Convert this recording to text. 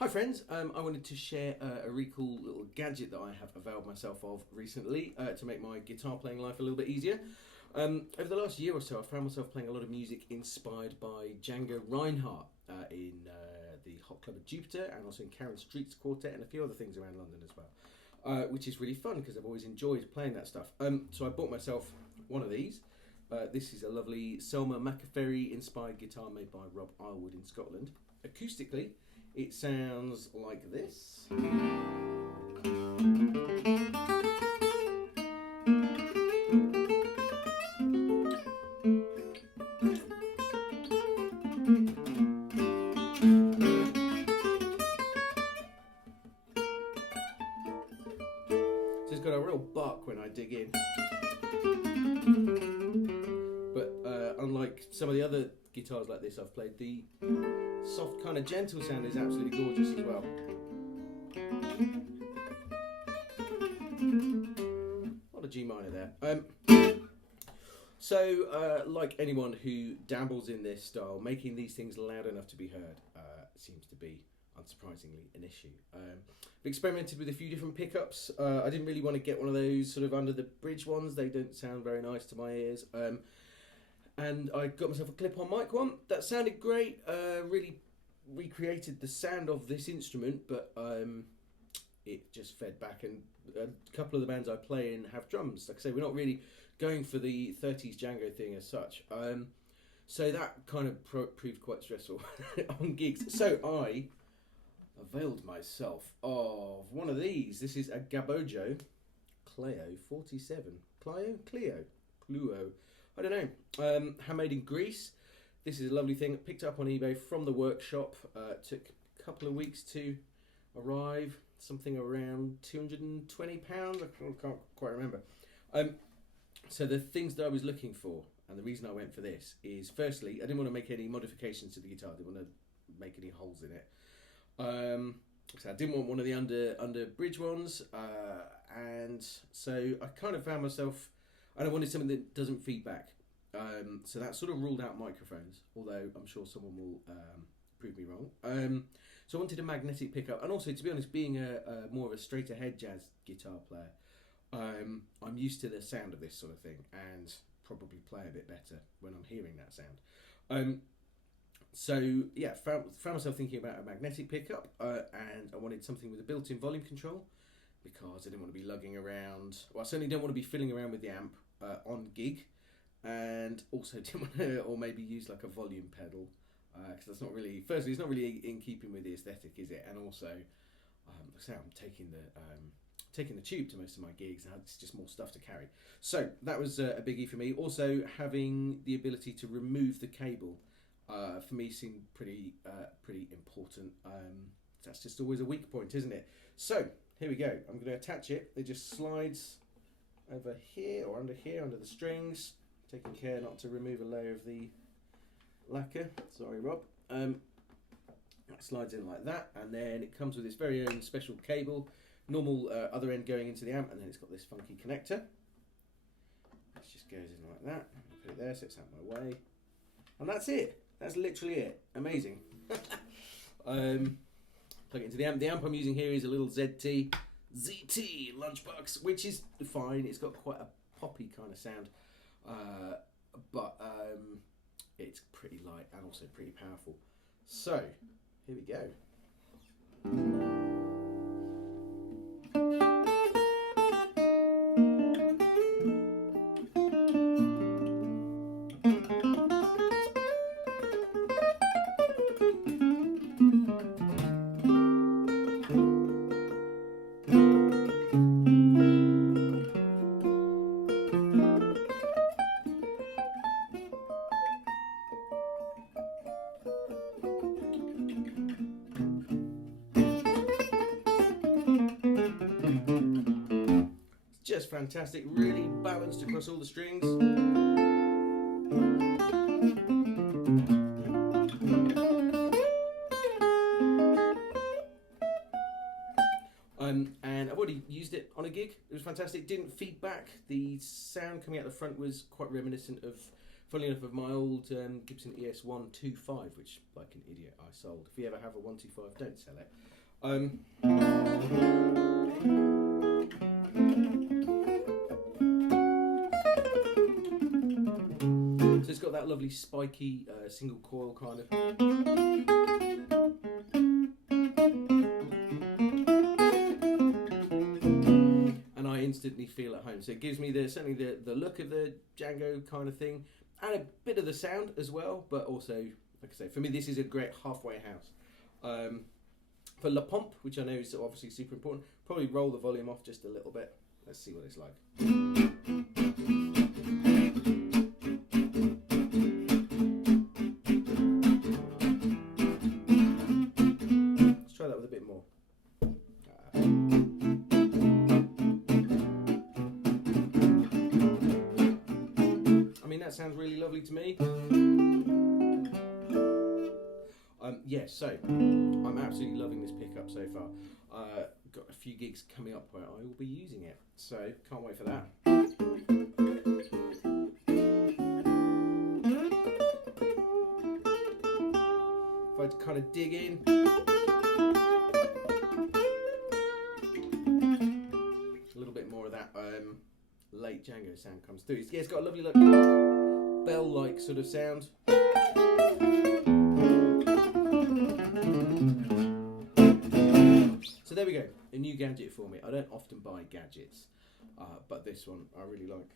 Hi friends, I wanted to share a really cool little gadget that I have availed myself of recently to make my guitar playing life a little bit easier. Over the last year or so, I've found myself playing a lot of music inspired by Django Reinhardt in the Hot Club of Jupiter, and also in Karen Street's quartet and a few other things around London as well, which is really fun because I've always enjoyed playing that stuff. So I bought myself one of these. This is a lovely Selmer Macaferry inspired guitar made by Rob Aylward in Scotland. Acoustically, it sounds like this. So it's got a real buck when I dig in. But unlike some of the other guitars like this I've played, the soft kind of gentle sound is absolutely gorgeous as well. A lot of G minor there. So like anyone who dabbles in this style, making these things loud enough to be heard seems to be, unsurprisingly, an issue. I've experimented with a few different pickups. I didn't really want to get one of those sort of under the bridge ones. They don't sound very nice to my ears. And I got myself a clip-on mic one that sounded great. Really recreated the sound of this instrument, but it just fed back. And a couple of the bands I play in have drums. Like I say, we're not really going for the 30s Django thing as such. So that kind of proved quite stressful on gigs. So I availed myself of one of these. This is a Gabojo Kleio 47. Kleio? I don't know. Handmade in Greece. This is a lovely thing. Picked up on eBay from the workshop. Took a couple of weeks to arrive. Something around £220. I can't quite remember. So the things that I was looking for, and the reason I went for this, is firstly, I didn't want to make any modifications to the guitar. I didn't want to make any holes in it. So I didn't want one of the under bridge ones. And so I kind of found myself, and I wanted something that doesn't feed back. So that sort of ruled out microphones, although I'm sure someone will prove me wrong. So I wanted a magnetic pickup, and also, to be honest, being a more of a straight ahead jazz guitar player, I'm used to the sound of this sort of thing, and probably play a bit better when I'm hearing that sound. So yeah, found myself thinking about a magnetic pickup, and I wanted something with a built-in volume control, because I didn't want to be lugging around. Well, I certainly don't want to be fiddling around with the amp on gig, and also didn't want to, or maybe use like a volume pedal, because that's not really. Firstly, it's not really in keeping with the aesthetic, is it? And also, I'm taking the tube to most of my gigs, and it's just more stuff to carry. So that was a biggie for me. Also, having the ability to remove the cable for me seemed pretty important. That's just always a weak point, isn't it? So here we go. I'm going to attach it. It just slides over here or under here, under the strings. Taking care not to remove a layer of the lacquer. Sorry, Rob. That slides in like that, and then it comes with its very own special cable. Normal other end going into the amp, and then it's got this funky connector. This just goes in like that. Put it there so it's out of my way. And that's it. That's literally it. Amazing. Plug it into the amp. The amp I'm using here is a little ZT Lunchbox, which is fine. It's got quite a poppy kind of sound, but it's pretty light and also pretty powerful. So here we go. Just fantastic, really balanced across all the strings. And I've already used it on a gig. It was fantastic. Didn't feed back. The sound coming out the front was quite reminiscent of Funnily enough, of my old Gibson ES125, which, like an idiot, I sold. If you ever have a 125, don't sell it. So it's got that lovely spiky single coil kind of. And I instantly feel at home. So it gives me certainly the look of the Django kind of thing, and a bit of the sound as well, but also, like I say, for me this is a great halfway house. For La Pompe, which I know is obviously super important, probably roll the volume off just a little bit. Let's see what it's like. Let's try that with a bit more. I mean, that sounds really lovely to me. Yes, so I'm absolutely loving this pickup so far. Got a few gigs coming up where I will be using it, so can't wait for that. If I kind of dig in, a little bit more of that late Django sound comes through. Yeah, it's got a lovely bell-like sort of sound. So there we go, a new gadget for me. I don't often buy gadgets, but this one I really like.